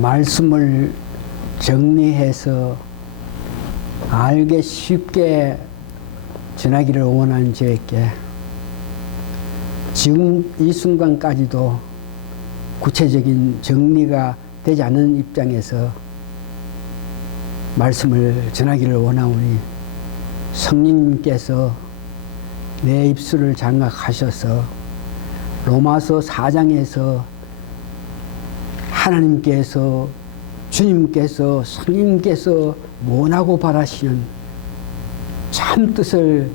말씀을 정리해서 알게 쉽게 전하기를 원하는 저에게 지금 이 순간까지도 구체적인 정리가 되지 않은 입장에서 말씀을 전하기를 원하오니 성령님께서 내 입술을 장악하셔서 로마서 4장에서 하나님께서 주님께서 성령님께서 원하고 바라시는 참 뜻을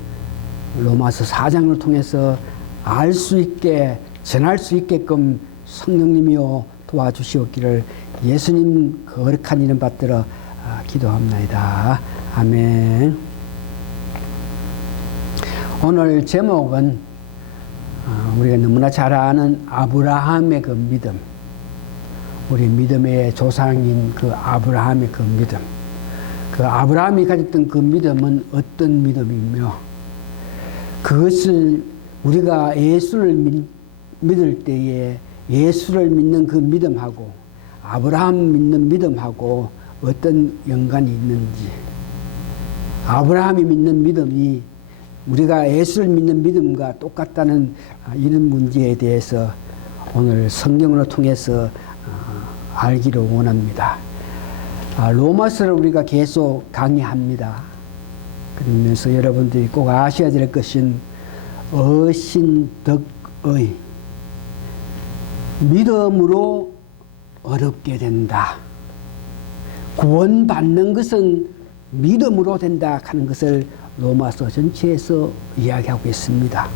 로마서 4장을 통해서 알 수 있게 전할 수 있게끔 성령님이여 도와주시옵기를 예수님 거룩한 이름 받들어 기도합니다. 아멘. 오늘 제목은 우리가 너무나 잘 아는 아브라함의 그 믿음, 우리 믿음의 조상인 그 아브라함의 그 믿음, 그 아브라함이 가졌던 그 믿음은 어떤 믿음이며 그것을 우리가 예수를 믿을 때에 예수를 믿는 그 믿음하고 아브라함 믿는 믿음하고 어떤 연관이 있는지, 아브라함이 믿는 믿음이 우리가 예수를 믿는 믿음과 똑같다는 이런 문제에 대해서 오늘 성경으로 통해서 알기를 원합니다. 로마서를 우리가 계속 강의합니다. 그러면서 여러분들이 꼭 아셔야 될 것은 어신덕의 믿음으로 어렵게 된다. 구원받는 것은 믿음으로 된다 하는 것을 로마서 전체에서 이야기하고 있습니다.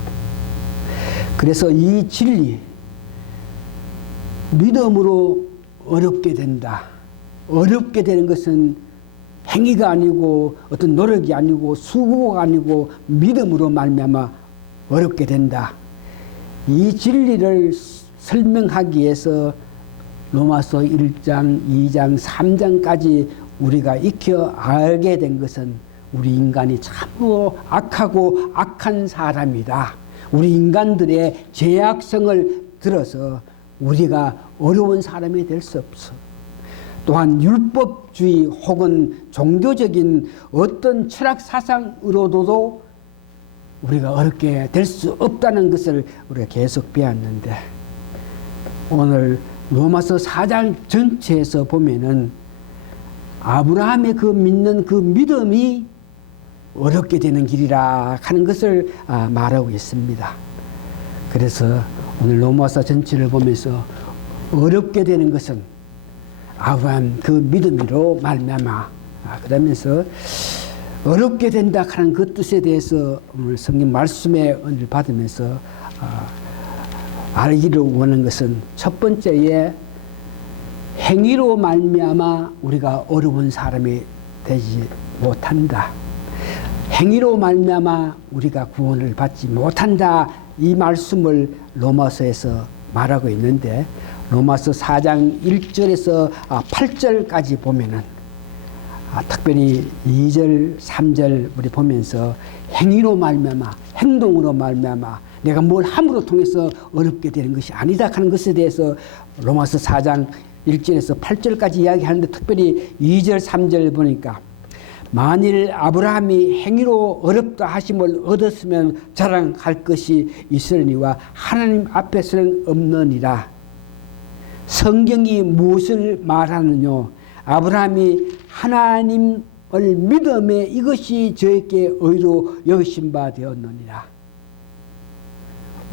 그래서 이 진리, 믿음으로 어렵게 된다. 어렵게 되는 것은 행위가 아니고 어떤 노력이 아니고 수고가 아니고 믿음으로 말미암아 어렵게 된다. 이 진리를 설명하기 위해서 로마서 1장, 2장, 3장까지 우리가 익혀 알게 된 것은 우리 인간이 참으로 악하고 악한 사람이다. 우리 인간들의 죄악성을 들어서 우리가 어려운 사람이 될 수 없어. 또한 율법주의 혹은 종교적인 어떤 철학 사상으로도 우리가 어렵게 될 수 없다는 것을 우리가 계속 배웠는데 오늘 로마서 4장 전체에서 보면은 아브라함의 그 믿는 그 믿음이 어렵게 되는 길이라 하는 것을 말하고 있습니다. 그래서 오늘 로마서 전체를 보면서 어렵게 되는 것은 아브라함 그 믿음으로 말미암아 그러면서 어렵게 된다 하는 그 뜻에 대해서 오늘 성경 말씀의 은혜를 받으면서 알기를 원하는 것은 첫 번째에 행위로 말미암아 우리가 어려운 사람이 되지 못한다. 행위로 말미암아 우리가 구원을 받지 못한다. 이 말씀을 로마서에서 말하고 있는데 로마서 4장 1절에서 8절까지 보면은 특별히 2절, 3절 우리 보면서 행위로 말미암아 행동으로 말미암아 내가 뭘 함으로 통해서 어렵게 되는 것이 아니다 하는 것에 대해서 로마서 4장 1절에서 8절까지 이야기하는데 특별히 2절, 3절 보니까 만일 아브라함이 행위로 어렵다 하심을 얻었으면 자랑할 것이 있으려니와 하나님 앞에서는 없느니라. 성경이 무엇을 말하느냐? 아브라함이 하나님을 믿음에 이것이 저에게 의로 여기신 바 되었느니라.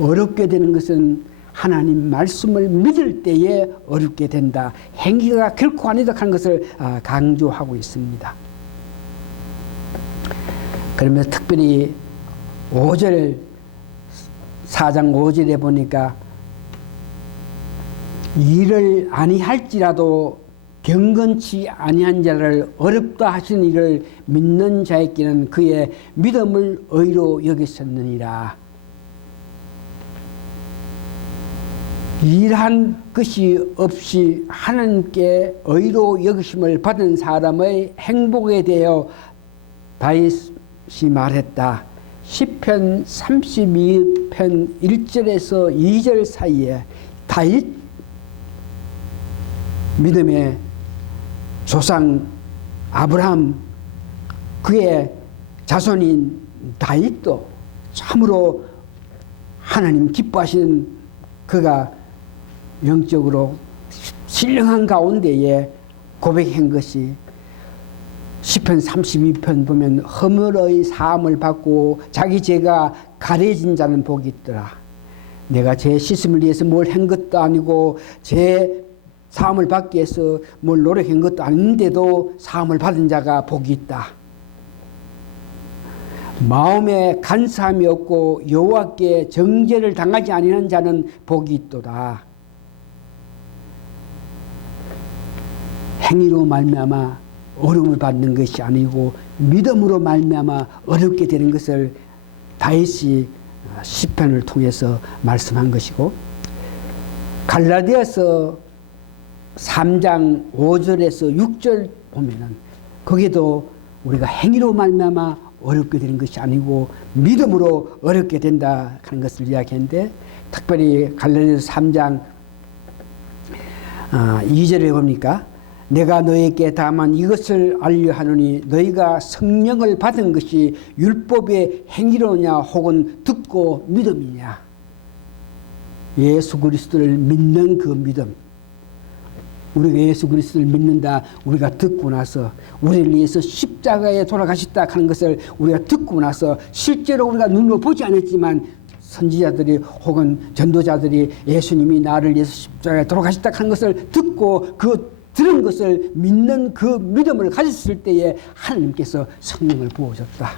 어렵게 되는 것은 하나님 말씀을 믿을 때에 어렵게 된다. 행위가 결코 아니다 하는 것을 강조하고 있습니다. 그러면서 특별히 5절 4장 5절에 보니까 일을 아니할지라도 경건치 아니한 자를 어렵다 하신 일을 믿는 자에게는 그의 믿음을 의로 여겼었느니라. 일한 것이 없이 하나님께 의로 여기심을 받은 사람의 행복에 대하여 다윗이 말했다. 시편 32편 1절에서 2절 사이에 다윗 믿음의 조상 아브라함, 그의 자손인 다윗도 참으로 하나님 기뻐하시는 그가 영적으로 신령한 가운데에 고백한 것이 시편 32편 보면 허물의 사함을 받고 자기 죄가 가려진 자는 복이 있더라. 내가 죄 씻음을 위해서 뭘 한 것도 아니고 죄 사함을 받기 위해서 뭘 노력한 것도 아닌데도 사함을 받은 자가 복이 있다. 마음에 간사함이 없고 여호와께 정죄를 당하지 아니하는 자는 복이 있도다. 행위로 말미암아 어려움을 받는 것이 아니고 믿음으로 말미암아 어렵게 되는 것을 다윗이 시편을 통해서 말씀한 것이고, 갈라디아서 3장 5절에서 6절 보면은 거기도 우리가 행위로 말미암아 어렵게 되는 것이 아니고 믿음으로 어렵게 된다 하는 것을 이야기했는데, 특별히 갈라디아서 3장 2절에 보니까 내가 너에게 다만 이것을 알려 하노니 너희가 성령을 받은 것이 율법의 행위로냐 혹은 듣고 믿음이냐. 예수 그리스도를 믿는 그 믿음, 우리가 예수 그리스도를 믿는다, 우리가 듣고 나서 우리를 위해서 십자가에 돌아가셨다 하는 것을 우리가 듣고 나서 실제로 우리가 눈으로 보지 않았지만 선지자들이 혹은 전도자들이 예수님이 나를 위해서 십자가에 돌아가셨다 하는 것을 듣고 그 들은 것을 믿는 그 믿음을 가졌을 때에 하나님께서 성령을 부어줬다.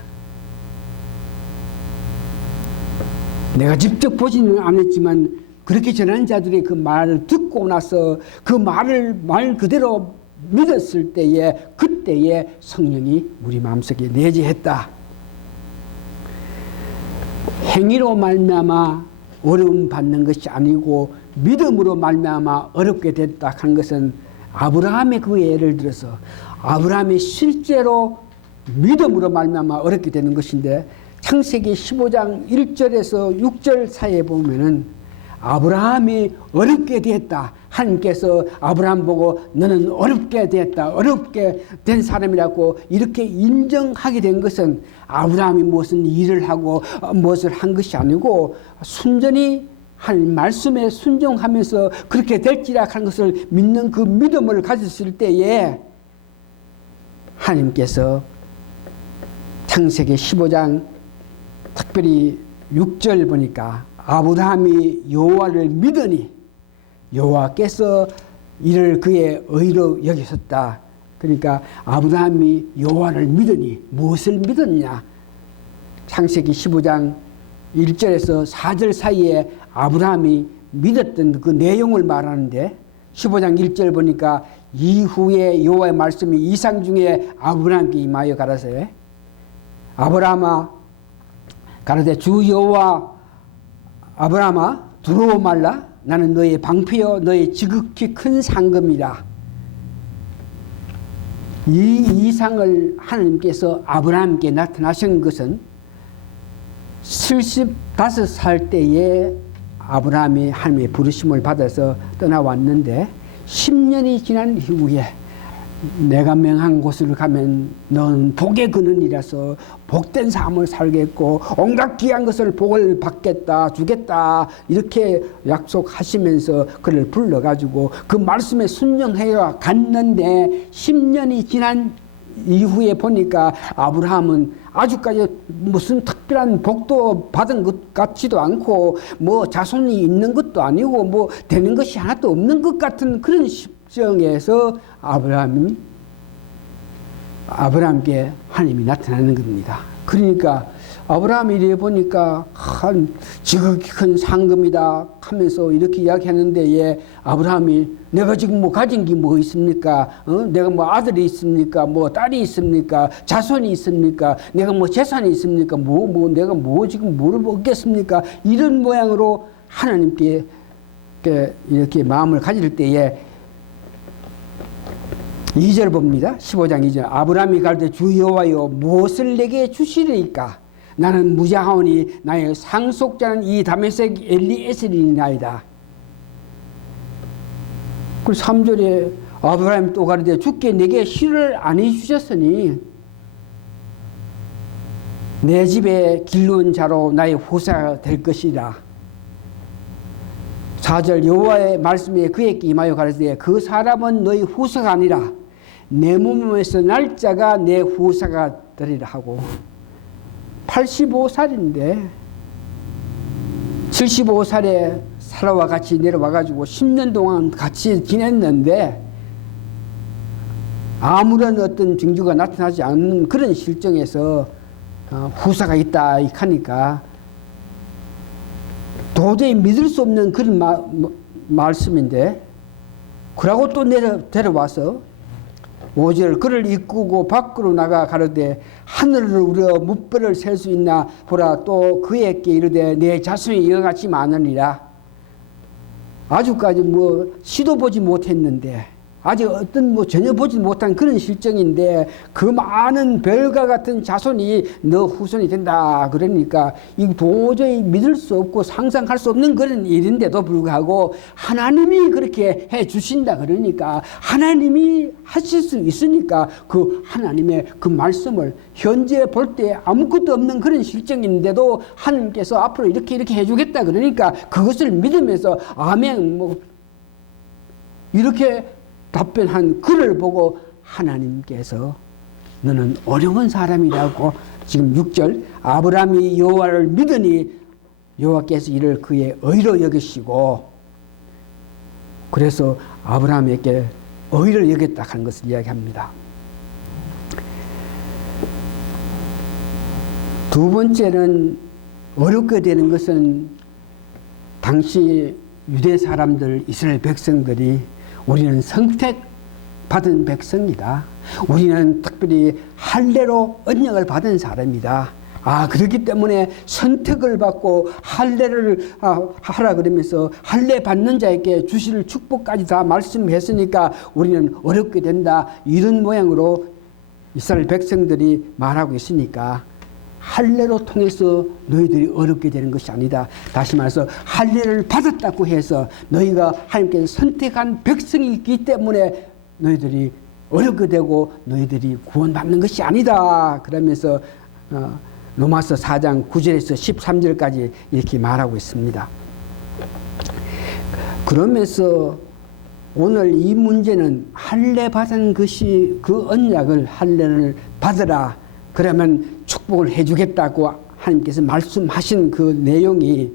내가 직접 보지는 않았지만 그렇게 전하는 자들이 그 말을 듣고 나서 그 말 그대로 믿었을 때에 그때에 성령이 우리 마음속에 내재했다. 행위로 말미암아 어려움 받는 것이 아니고 믿음으로 말미암아 어렵게 됐다 하는 것은 아브라함의 그 예를 들어서 아브라함이 실제로 믿음으로 말미암아 어렵게 되는 것인데, 창세기 15장 1절에서 6절 사이에 보면은 아브라함이 어렵게 되었다. 하나님께서 아브라함 보고 너는 어렵게 되었다. 어렵게 된 사람이라고 이렇게 인정하게 된 것은 아브라함이 무슨 일을 하고 무엇을 한 것이 아니고 순전히 하나님 말씀에 순종하면서 그렇게 될지라 하는 것을 믿는 그 믿음을 가졌을 때에 하나님께서 창세기 15장 특별히 6절 보니까 아브라함이 여호와를 믿으니 여호와께서 이를 그의 의로 여기셨다. 그러니까 아브라함이 여호와를 믿으니 무엇을 믿었냐? 창세기 15장 1절에서 4절 사이에 아브라함이 믿었던 그 내용을 말하는데, 15장 1절 보니까 이후에 여호와의 말씀이 이상 중에 아브라함께 임하여 가라사대 아브라함아 가라사대 주 여호와 아브라함아 두려워 말라. 나는 너의 방패여 너의 지극히 큰 상급이라. 이 이상을 하나님께서 아브라함께 나타나신 것은 75살 때에 아브라함이 하나님의 부르심을 받아서 떠나왔는데 10년이 지난 이후에 내가 명한 곳을 가면 너는 복의 근원이라서 복된 삶을 살겠고 온갖 귀한 것을 복을 받겠다 주겠다 이렇게 약속하시면서 그를 불러가지고 그 말씀에 순종해야 갔는데 10년이 지난 이후에 보니까 아브라함은 아직까지 무슨 특별한 복도 받은 것 같지도 않고 뭐 자손이 있는 것도 아니고 뭐 되는 것이 하나도 없는 것 같은 그런 심정에서 아브라함께 하나님이 나타나는 겁니다. 그러니까 아브라함이 이래 보니까 지극히 큰 상급이다 하면서 이렇게 이야기하는데, 예, 아브라함이 내가 지금 뭐 가진 게 뭐 있습니까? 내가 뭐 아들이 있습니까? 뭐 딸이 있습니까? 자손이 있습니까? 내가 뭐 재산이 있습니까? 내가 지금 뭘 먹겠습니까? 이런 모양으로 하나님께 이렇게 마음을 가질 때에 2절 봅니다. 15장 2절. 아브라함이 가로되 주 여호와여 무엇을 내게 주시리까? 나는 무장하오니 나의 상속자는 이 다메섹 엘리에셀이나이다. 그리고 3절에 아브라함이 또 가로되 주께 내게 씨를 안 해주셨으니 내 집에 길러온 자로 나의 후사가 될 것이라. 4절 여호와의 말씀에 그에게 임하여 가로되 그 사람은 너희 후사가 아니라 내 몸에서 날 자가 내 후사가 되리라 하고 85살인데 75살에 사라와 같이 내려와가지고 10년 동안 같이 지냈는데 아무런 어떤 징조가 나타나지 않는 그런 실정에서 후사가 있다 하니까 도저히 믿을 수 없는 그런 말씀인데 그러고 또 데려와서 5절 그를 이끄고 밖으로 나가 가로되 하늘을 우려 뭇별을 셀 수 있나 보라. 또 그에게 이르되 내 자손이 이와 같이 많으니라. 아주까지 시도 보지 못했는데 아직 전혀 보지 못한 그런 실정인데 그 많은 별과 같은 자손이 너 후손이 된다. 그러니까 이 도저히 믿을 수 없고 상상할 수 없는 그런 일인데도 불구하고 하나님이 그렇게 해 주신다. 그러니까 하나님이 하실 수 있으니까 그 하나님의 그 말씀을 현재 볼 때 아무것도 없는 그런 실정인데도 하나님께서 앞으로 이렇게 해주겠다. 그러니까 그것을 믿으면서 아멘 이렇게 답변한 그를 보고 하나님께서 너는 어려운 사람이라고 지금 6절 아브라함이 여호와를 믿으니 여호와께서 이를 그의 의로 여기시고 그래서 아브라함에게 의를 여겼다 하는 것을 이야기합니다. 두 번째는 어렵게 되는 것은 당시 유대 사람들 이스라엘 백성들이 우리는 선택받은 백성이다. 우리는 특별히 할례로 언약을 받은 사람이다. 그렇기 때문에 선택을 받고 할례를 하라 그러면서 할례 받는 자에게 주실 축복까지 다 말씀했으니까 우리는 어렵게 된다. 이런 모양으로 이스라엘 백성들이 말하고 있으니까 할례로 통해서 너희들이 어렵게 되는 것이 아니다. 다시 말해서 할례를 받았다고 해서 너희가 하나님께서 선택한 백성이기 때문에 너희들이 어렵게 되고 너희들이 구원받는 것이 아니다. 그러면서 로마서 4장 9절에서 13절까지 이렇게 말하고 있습니다. 그러면서 오늘 이 문제는 할례 받은 것이 그 언약을 할례를 받으라. 그러면 축복을 해주겠다고 하나님께서 말씀하신 그 내용이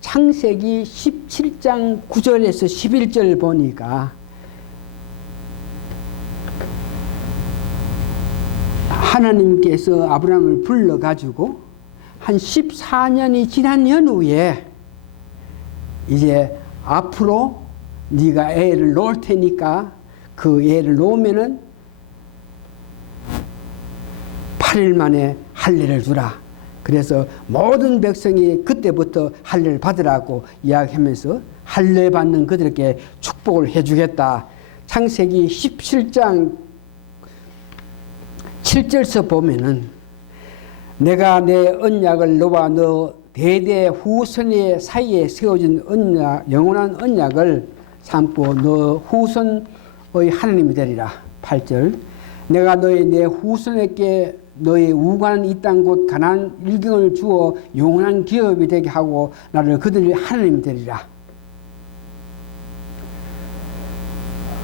창세기 17장 9절에서 11절 보니까 하나님께서 아브라함을 불러가지고 한 14년이 지난 연후에 이제 앞으로 네가 애를 놓을 테니까 그 애를 놓으면은 8일 만에 할례를 주라. 그래서 모든 백성이 그때부터 할례를 받으라고 이야기하면서 할례 받는 그들에게 축복을 해주겠다. 창세기 17장 7절에서 보면은 내가 내 언약을 너와 너 대대 후손의 사이에 세워진 언약, 영원한 언약을 삼고 너 후손의 하나님이 되리라. 8절 내가 내 후손에게 너의 우관한 이 땅 곧 가나안 일경을 주어 영원한 기업이 되게 하고 나를 그들의 하나님이 되리라.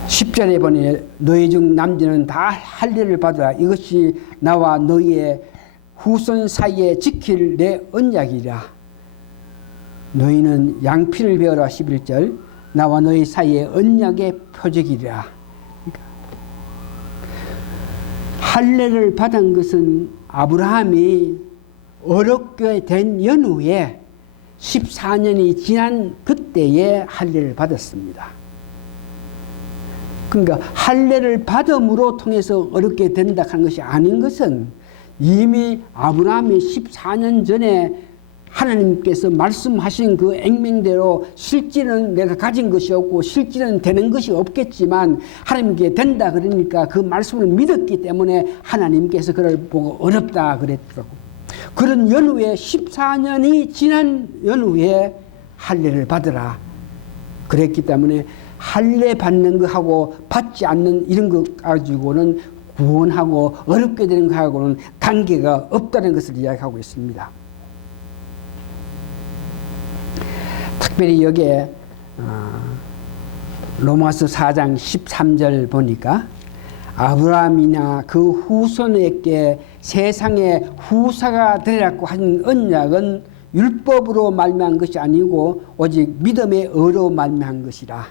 10절에 보니 너희 중 남자는 다 할례를 받으라. 이것이 나와 너희의 후손 사이에 지킬 내 언약이라. 너희는 양피를 베어라. 11절 나와 너희 사이에 언약의 표적이라. 할례를 받은 것은 아브라함이 어렵게 된 연후에 14년이 지난 그때에 할례를 받았습니다. 그러니까 할례를 받음으로 통해서 어렵게 된다 하는 것이 아닌 것은 이미 아브라함이 14년 전에 하나님께서 말씀하신 그 액명대로 실질은 내가 가진 것이 없고 실질은 되는 것이 없겠지만 하나님께 된다 그러니까 그 말씀을 믿었기 때문에 하나님께서 그를 보고 어렵다 그랬더라고. 그런 연후에 14년이 지난 연후에 할례를 받으라 그랬기 때문에 할례 받는 거하고 받지 않는 이런 것 가지고는 구원하고 어렵게 되는 거하고는 관계가 없다는 것을 이야기하고 있습니다. 특별히 여기에 로마서 4장 13절 보니까 아브라함이나 그 후손에게 세상의 후사가 되리라고 한 언약은 율법으로 말미암은 것이 아니고 오직 믿음의 의로 말미암은 것이라.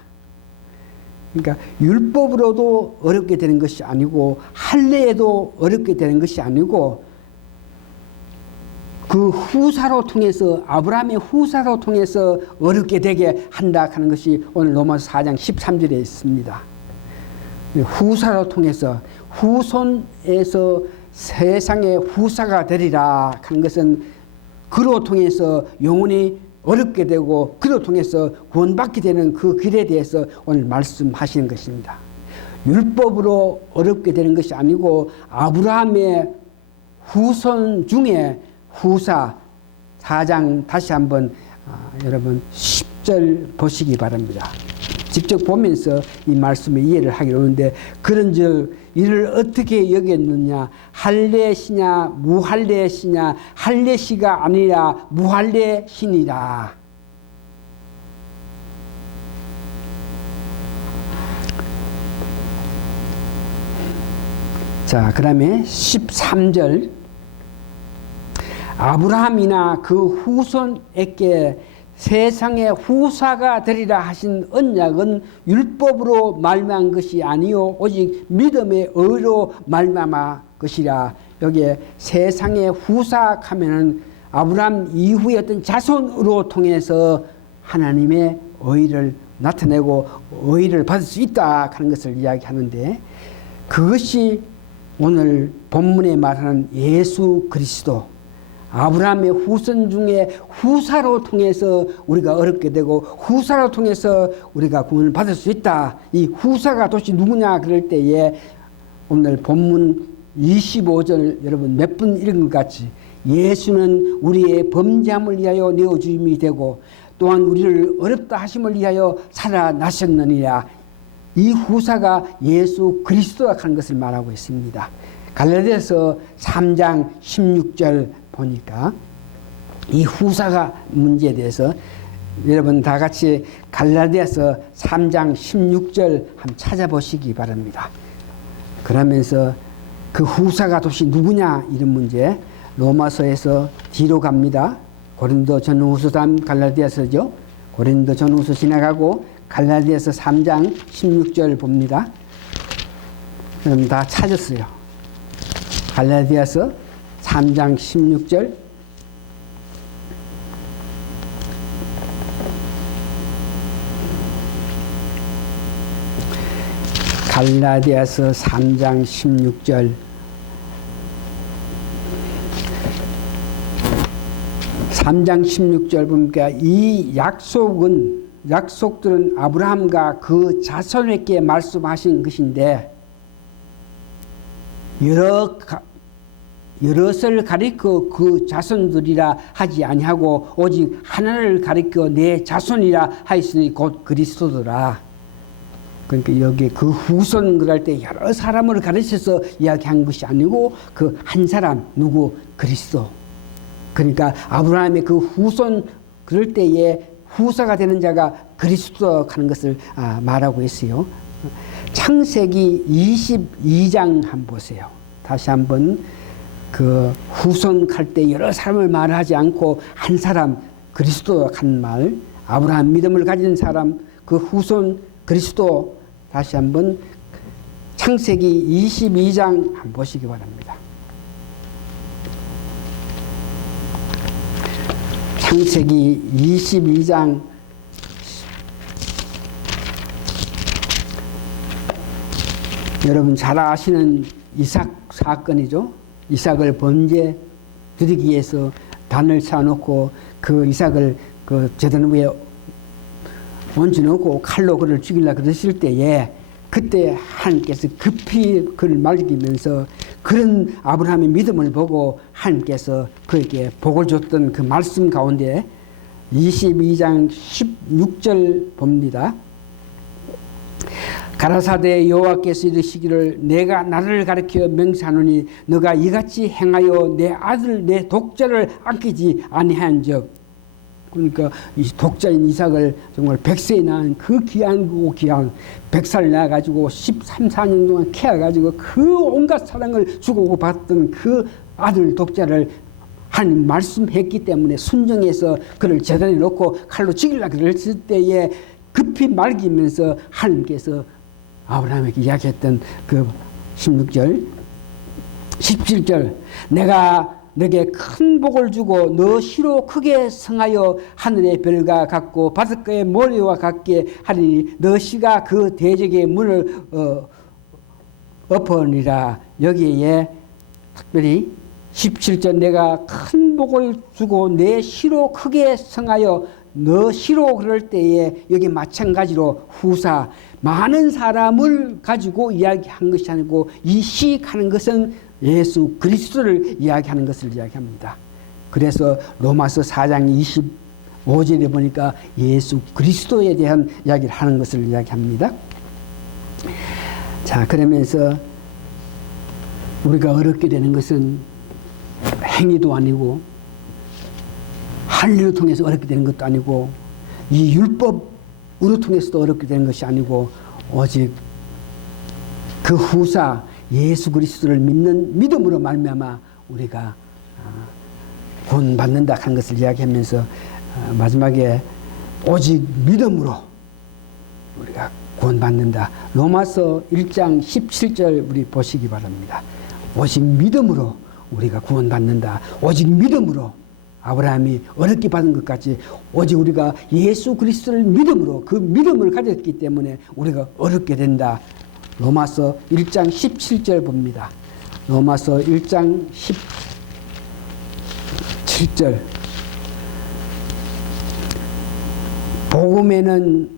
그러니까 율법으로도 어렵게 되는 것이 아니고 할례에도 어렵게 되는 것이 아니고 그 후사로 통해서 아브라함의 후사로 통해서 어렵게 되게 한다 하는 것이 오늘 로마서 4장 13절에 있습니다. 후사로 통해서 후손에서 세상의 후사가 되리라 하는 것은 그로 통해서 영혼이 어렵게 되고 그로 통해서 구원받게 되는 그 길에 대해서 오늘 말씀하시는 것입니다. 율법으로 어렵게 되는 것이 아니고 아브라함의 후손 중에 후사 4장 다시 한번 여러분 10절 보시기 바랍니다. 직접 보면서 이 말씀을 이해를 하기로 하는데 그런즉 이를 어떻게 여겼느냐 할례시냐 무할례시냐 할례시가 아니라 무할례시니라. 자, 그다음에 13절 아브라함이나 그 후손에게 세상의 후사가 되리라 하신 언약은 율법으로 말미암은 것이 아니요 오직 믿음의 의로 말미암은 것이라. 여기에 세상의 후사 하면은 아브라함 이후의 어떤 자손으로 통해서 하나님의 의를 나타내고 의를 받을 수 있다 하는 것을 이야기하는데 그것이 오늘 본문에 말하는 예수 그리스도 아브라함의 후손 중에 후사로 통해서 우리가 어렵게 되고 후사로 통해서 우리가 구원을 받을 수 있다. 이 후사가 도대체 누구냐 그럴 때에 오늘 본문 25절 여러분 몇 분 읽은 것 같이 예수는 우리의 범죄함을 위하여 내어주임이 되고 또한 우리를 어렵다 하심을 위하여 살아나셨느니라. 이 후사가 예수 그리스도라 하는 것을 말하고 있습니다. 갈라디아서 3장 16절 보니까 이 후사가 문제에 대해서 여러분 다 같이 갈라디아서 3장 16절 한번 찾아보시기 바랍니다. 그러면서 그 후사가 도대체 누구냐 이런 문제 로마서에서 뒤로 갑니다. 고린도 전후서 다음 갈라디아서죠. 고린도 전후서 지나가고 갈라디아서 3장 16절 봅니다. 그럼 다 찾았어요. 갈라디아서 3장 16절 갈라디아서 3장 16절 3장 16절 보니까 이 약속들은 아브라함과 그 자손에게 말씀하신 것인데 여럿을 가리켜 그 자손들이라 하지 아니하고 오직 하나를 가리켜 내 자손이라 하였으니 곧 그리스도더라. 그러니까 여기 그 후손 그럴 때 여러 사람을 가르쳐서 이야기한 것이 아니고 그 한 사람 누구 그리스도. 그러니까 아브라함의 그 후손 그럴 때에 후사가 되는 자가 그리스도 하는 것을 말하고 있어요. 창세기 22장 한번 보세요. 다시 한번 그 후손 갈 때 여러 사람을 말하지 않고 한 사람 그리스도 한 말 아브라함 믿음을 가진 사람 그 후손 그리스도 다시 한번 창세기 22장 한번 보시기 바랍니다. 창세기 22장 여러분 잘 아시는 이삭 사건이죠. 이삭을 번제 드리기 위해서 단을 쌓아놓고 그 이삭을 그 제단 위에 얹어놓고 칼로 그를 죽이려고 그러실 때에 그때 하나님께서 급히 그를 말리면서 그런 아브라함의 믿음을 보고 하나님께서 그에게 복을 줬던 그 말씀 가운데 22장 16절 봅니다. 가라사대 여호와께서 이르시기를 내가 나를 가리켜 맹세하노니 너가 이같이 행하여 내 아들 내 독자를 아끼지 아니한즉, 그러니까 이 독자인 이삭을 정말 100세에 낳은 그 귀한 100살 낳아가지고 13, 14년 동안 키워가지고 그 온갖 사랑을 주고 받던 그 아들 독자를 하나님 말씀했기 때문에 순종해서 그를 제단에 놓고 칼로 죽이려고 그랬을 때에 급히 말기면서 하나님께서 아브라함에게 이야기했던 그 16절 17절 내가 너에게 큰 복을 주고 너 시로 크게 성하여 하늘의 별과 같고 바닷가의 모래와 같게 하리니 너 시가 그 대적의 문을 엎으리라. 여기에 특별히 17절 내가 큰 복을 주고 내 시로 크게 성하여 너 시로 그럴 때에 여기 마찬가지로 후사 많은 사람을 가지고 이야기한 것이 아니고 이 시 하는 것은 예수 그리스도를 이야기하는 것을 이야기합니다. 그래서 로마서 4장 25절에 보니까 예수 그리스도에 대한 이야기를 하는 것을 이야기합니다. 자, 그러면서 우리가 어렵게 되는 것은 행위도 아니고 할례를 통해서 어렵게 되는 것도 아니고 이 율법으로 통해서도 어렵게 되는 것이 아니고 오직 그 후사 예수 그리스도를 믿는 믿음으로 말미암아 우리가 구원받는다 하는 것을 이야기하면서 마지막에 오직 믿음으로 우리가 구원받는다. 로마서 1장 17절 우리 보시기 바랍니다. 오직 믿음으로 우리가 구원받는다. 오직 믿음으로 아브라함이 어렵게 받은 것 같이 오직 우리가 예수 그리스도를 믿음으로 그 믿음을 가졌기 때문에 우리가 어렵게 된다. 로마서 1장 17절 봅니다. 로마서 1장 17절 복음에는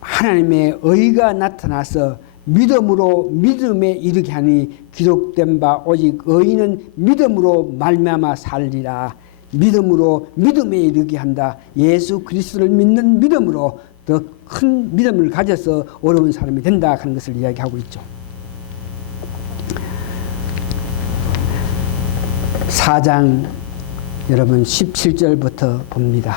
하나님의 의가 나타나서 믿음으로 믿음에 이르게 하니 기록된 바 오직 의인은 믿음으로 말미암아 살리라. 믿음으로 믿음에 이르게 한다. 예수 그리스도를 믿는 믿음으로 더 큰 믿음을 가져서 어려운 사람이 된다 하는 것을 이야기하고 있죠. 4장 여러분 17절부터 봅니다.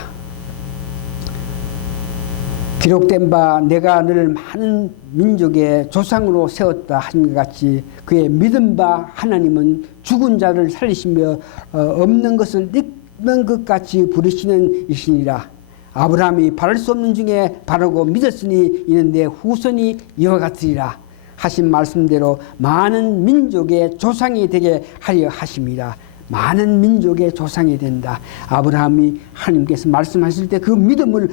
기록된 바 내가 너를 많은 민족의 조상으로 세웠다 한 것 같이 그의 믿은 바 하나님은 죽은 자를 살리시며 없는 것을 있는 것 같이 부르시는 이시니라. 아브라함이 바를 수 없는 중에 바르고 믿었으니 이는 내 후손이 이와 같으리라 하신 말씀대로 많은 민족의 조상이 되게 하려 하심이라. 많은 민족의 조상이 된다. 아브라함이 하나님께서 말씀하실 때 그 믿음을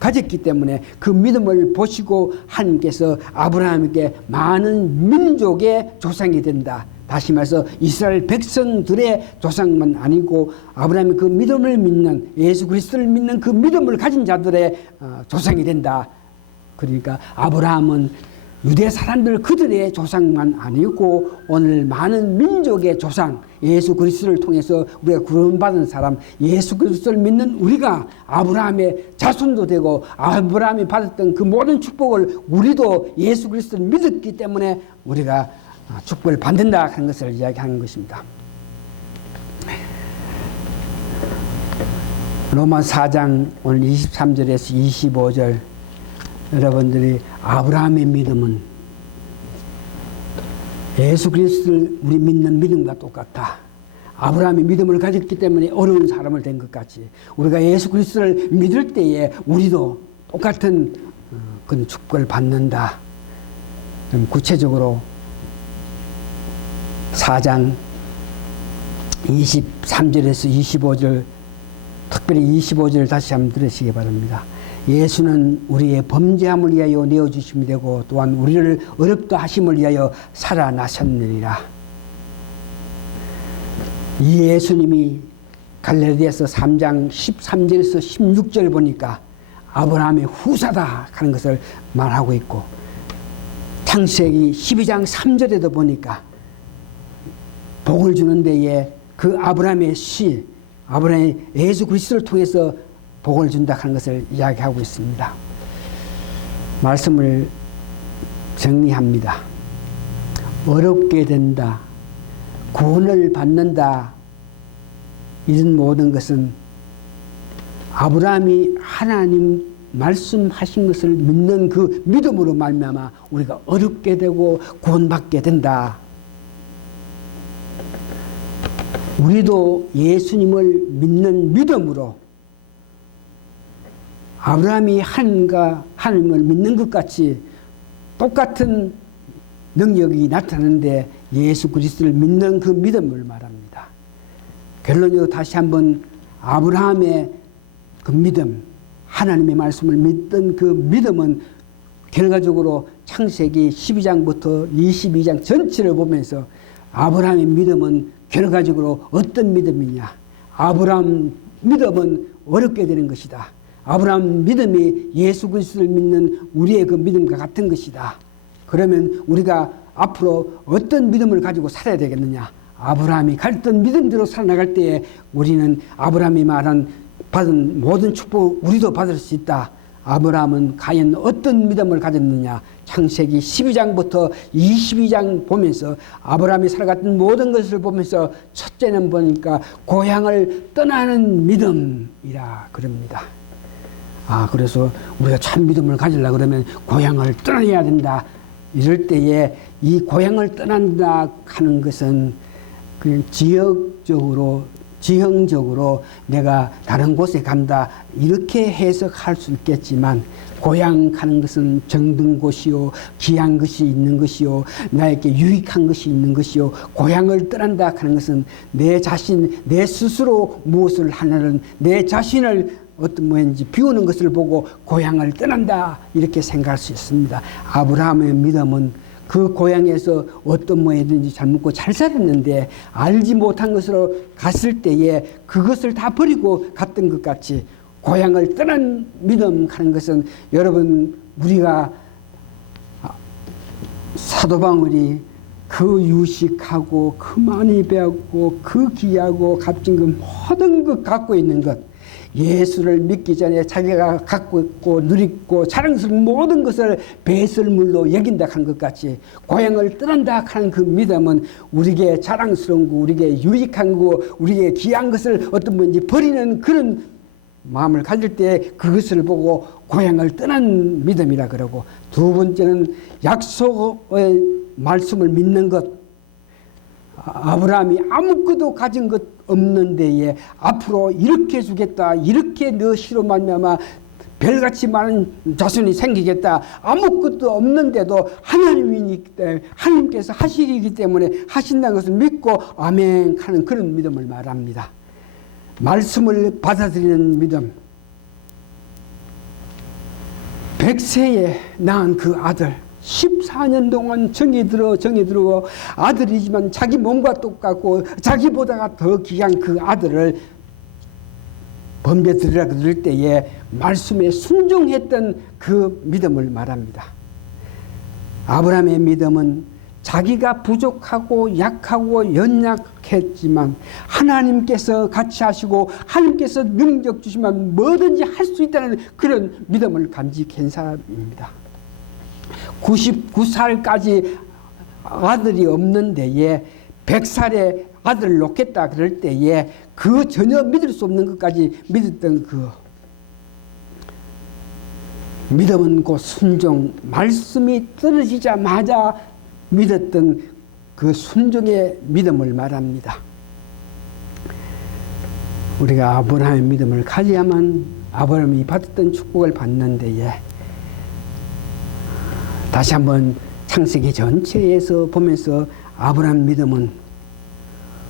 가졌기 때문에 그 믿음을 보시고 하나님께서 아브라함에게 많은 민족의 조상이 된다. 다시 말해서 이스라엘 백성들의 조상만 아니고 아브라함이 그 믿음을 믿는 예수 그리스도를 믿는 그 믿음을 가진 자들의 조상이 된다. 그러니까 아브라함은 유대 사람들 그들의 조상만 아니고 오늘 많은 민족의 조상 예수 그리스도를 통해서 우리가 구원받은 사람 예수 그리스도를 믿는 우리가 아브라함의 자손도 되고 아브라함이 받았던 그 모든 축복을 우리도 예수 그리스도를 믿었기 때문에 우리가 축복을 받는다 하는 것을 이야기하는 것입니다. 로마 4장 오늘 23절에서 25절 여러분들이 아브라함의 믿음은 예수 그리스도를 우리 믿는 믿음과 똑같다. 아브라함이 믿음을 가졌기 때문에 어려운 사람을 된 것 같이 우리가 예수 그리스도를 믿을 때에 우리도 똑같은 그런 축복을 받는다. 구체적으로 4장 23절에서 25절 특별히 25절 다시 한번 들으시기 바랍니다. 예수는 우리의 범죄함을 위하여 내어주심이 되고 또한 우리를 어렵다 하심을 위하여 살아나셨느니라. 이 예수님이 갈릴리에서 3장 13절에서 16절 보니까 아브라함의 후사다 하는 것을 말하고 있고 창세기 12장 3절에도 보니까 복을 주는 데에 그 아브라함의 씨 아브라함이 예수 그리스도를 통해서 복을 준다 하는 것을 이야기하고 있습니다. 말씀을 정리합니다. 어렵게 된다, 구원을 받는다, 이런 모든 것은 아브라함이 하나님 말씀하신 것을 믿는 그 믿음으로 말미암아 우리가 어렵게 되고 구원받게 된다. 우리도 예수님을 믿는 믿음으로 아브라함이 하나님을 믿는 것 같이 똑같은 능력이 나타나는데 예수 그리스도를 믿는 그 믿음을 말합니다. 결론적으로 다시 한번 아브라함의 그 믿음, 하나님의 말씀을 믿던 그 믿음은 결과적으로 창세기 12장부터 22장 전체를 보면서 아브라함의 믿음은 결과적으로 어떤 믿음이냐. 아브라함 믿음은 어렵게 되는 것이다. 아브라함 믿음이 예수 그리스도를 믿는 우리의 그 믿음과 같은 것이다. 그러면 우리가 앞으로 어떤 믿음을 가지고 살아야 되겠느냐. 아브라함이 가졌던 믿음대로 살아나갈 때에 우리는 아브라함이 받은 모든 축복 우리도 받을 수 있다. 아브라함은 과연 어떤 믿음을 가졌느냐. 창세기 12장부터 22장 보면서 아브라함이 살아갔던 모든 것을 보면서 첫째는 보니까 고향을 떠나는 믿음이라 그럽니다. 그래서 우리가 참 믿음을 가지려고 그러면 고향을 떠나야 된다. 이럴 때에 이 고향을 떠난다 하는 것은 그냥 지형적으로 내가 다른 곳에 간다 이렇게 해석할 수 있겠지만 고향 가는 것은 정든 곳이요 귀한 것이 있는 것이요 나에게 유익한 것이 있는 것이요 고향을 떠난다 하는 것은 내 자신 내 스스로 무엇을 하냐는 내 자신을 어떤 모양인지 비우는 것을 보고 고향을 떠난다 이렇게 생각할 수 있습니다. 아브라함의 믿음은 그 고향에서 어떤 모양이든지 잘 먹고 잘 살았는데 알지 못한 것으로 갔을 때에 그것을 다 버리고 갔던 것 같이 고향을 떠난 믿음 하는 것은 여러분 우리가 사도 바울이 그 유식하고 그 많이 배웠고 그 귀하고 값진 그 모든 것 갖고 있는 것 예수를 믿기 전에 자기가 갖고 있고 누리고 자랑스러운 모든 것을 배설물로 여긴다 하는 것 같이 고향을 떠난다 하는 그 믿음은 우리에게 자랑스러운 거 우리에게 유익한 거 우리에게 귀한 것을 어떤 분인지 버리는 그런 마음을 가질 때 그것을 보고 고향을 떠난 믿음이라 그러고 두 번째는 약속의 말씀을 믿는 것 아브라함이 아무것도 가진 것 없는 데에 앞으로 이렇게 주겠다 이렇게 너 시로 말미암아 별같이 많은 자손이 생기겠다 아무것도 없는데도 하나님께서 하시기 때문에 하신다는 것을 믿고 아멘 하는 그런 믿음을 말합니다. 말씀을 받아들이는 믿음 100세에 낳은 그 아들 14년 동안 정이 들고 아들이지만 자기 몸과 똑같고 자기보다가 더 귀한 그 아들을 범죄들이라 그럴 때에 말씀에 순종했던 그 믿음을 말합니다. 아브라함의 믿음은 자기가 부족하고 약하고 연약했지만 하나님께서 같이 하시고 하나님께서 능력 주시면 뭐든지 할 수 있다는 그런 믿음을 간직한 사람입니다. 99살까지 아들이 없는 데에 100살에 아들을 놓겠다 그럴 때에 그 전혀 믿을 수 없는 것까지 믿었던 그 믿음은 곧 순종 말씀이 떨어지자마자 믿었던 그 순종의 믿음을 말합니다. 우리가 아브라함의 믿음을 가져야만 아브라함이 받았던 축복을 받는 데에 다시 한번 창세기 전체에서 보면서 아브라함 믿음은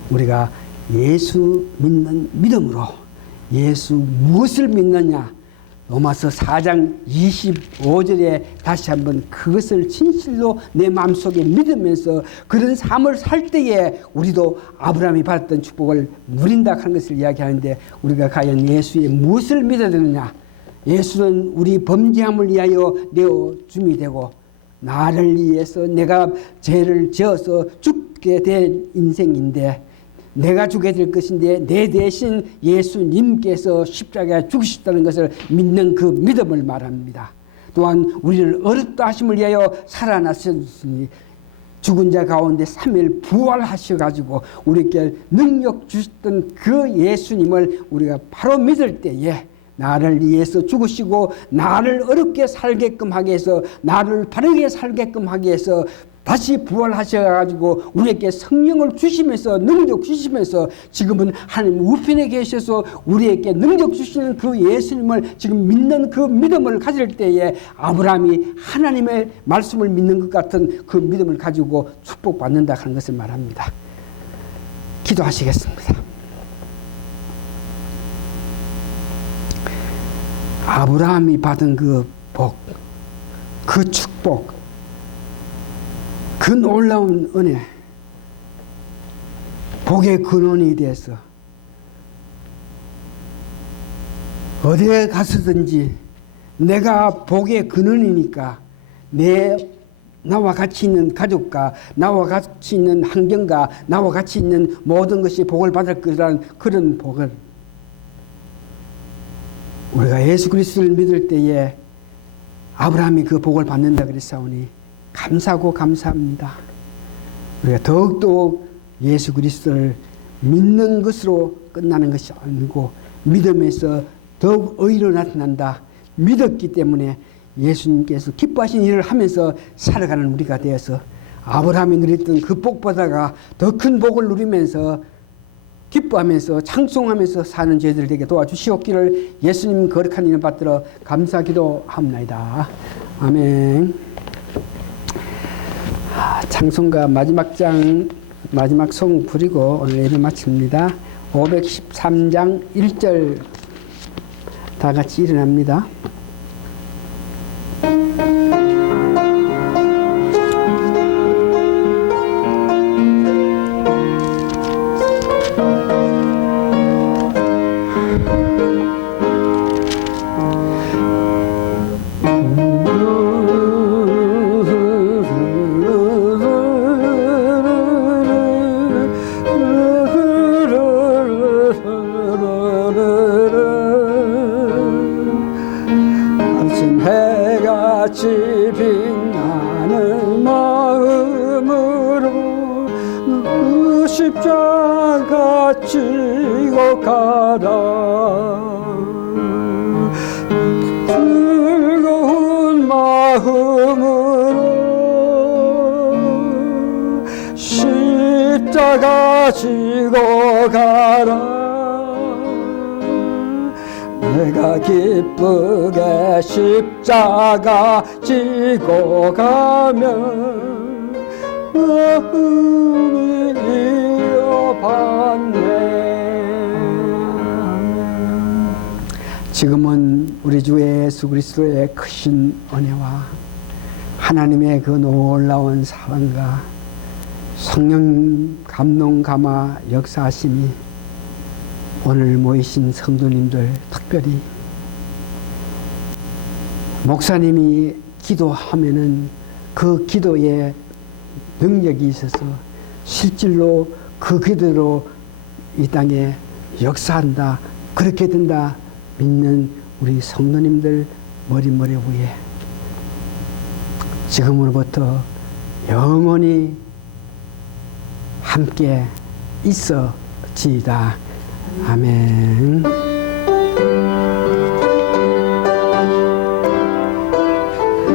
우리가 예수 믿는 믿음으로 예수 무엇을 믿느냐 로마서 4장 25절에 다시 한번 그것을 진실로 내 마음속에 믿으면서 그런 삶을 살 때에 우리도 아브라함이 받았던 축복을 누린다 하는 것을 이야기하는데 우리가 과연 예수의 무엇을 믿어야 되느냐 예수는 우리 범죄함을 위하여 내어 줌이 되고 나를 위해서 내가 죄를 지어서 죽게 된 인생인데 내가 죽게 될 것인데 내 대신 예수님께서 십자가에 죽으셨다는 것을 믿는 그 믿음을 말합니다. 또한 우리를 어렵다 하심을 위하여 살아나셨으니 죽은 자 가운데 3일 부활하셔가지고 우리에게 능력 주셨던 그 예수님을 우리가 바로 믿을 때에 나를 위해서 죽으시고 나를 어렵게 살게끔 하기 위해서 나를 바르게 살게끔 하기 위해서 다시 부활하셔가지고 우리에게 성령을 주시면서 능력 주시면서 지금은 하나님 우편에 계셔서 우리에게 능력 주시는 그 예수님을 지금 믿는 그 믿음을 가질 때에 아브라함이 하나님의 말씀을 믿는 것 같은 그 믿음을 가지고 축복받는다 하는 것을 말합니다. 기도하시겠습니다. 아브라함이 받은 그 복, 그 축복, 그 놀라운 은혜, 복의 근원이 돼서 어디에 가서든지 내가 복의 근원이니까 나와 같이 있는 가족과 나와 같이 있는 환경과 나와 같이 있는 모든 것이 복을 받을 거라는 그런 복을 우리가 예수 그리스도를 믿을 때에 아브라함이 그 복을 받는다 그랬사오니 감사하고 감사합니다. 우리가 더욱더 예수 그리스도를 믿는 것으로 끝나는 것이 아니고 믿음에서 더욱 의로 나타난다. 믿었기 때문에 예수님께서 기뻐하신 일을 하면서 살아가는 우리가 되어서 아브라함이 누렸던 그 복보다가 더 큰 복을 누리면서 기뻐하면서 찬송하면서 사는 저희들 되게 도와주시옵기를 예수님 거룩한 이름 받들어 감사 기도합니다. 아멘. 찬송가 마지막 장 마지막 송 부리고 오늘 예배 마칩니다. 513장 1절 다 같이 일어납니다. 빛나는 마음으로 십자가 지고 가라. 뜨거운 마음으로 십자가 지고 가라. 내가 기쁘게 십자가 지고 가면 마음이 이어받네. 지금은 우리 주 예수 그리스도의 크신 은혜와 하나님의 그 놀라운 사랑과 성령 감동 감화 역사하심이 오늘 모이신 성도님들 특별히 목사님이 기도하면은 그 기도에 능력이 있어서 실질로 그 기도로 이 땅에 역사한다, 그렇게 된다 믿는 우리 성도님들 머리 위에 지금으로부터 영원히 함께 있어지이다. 아멘.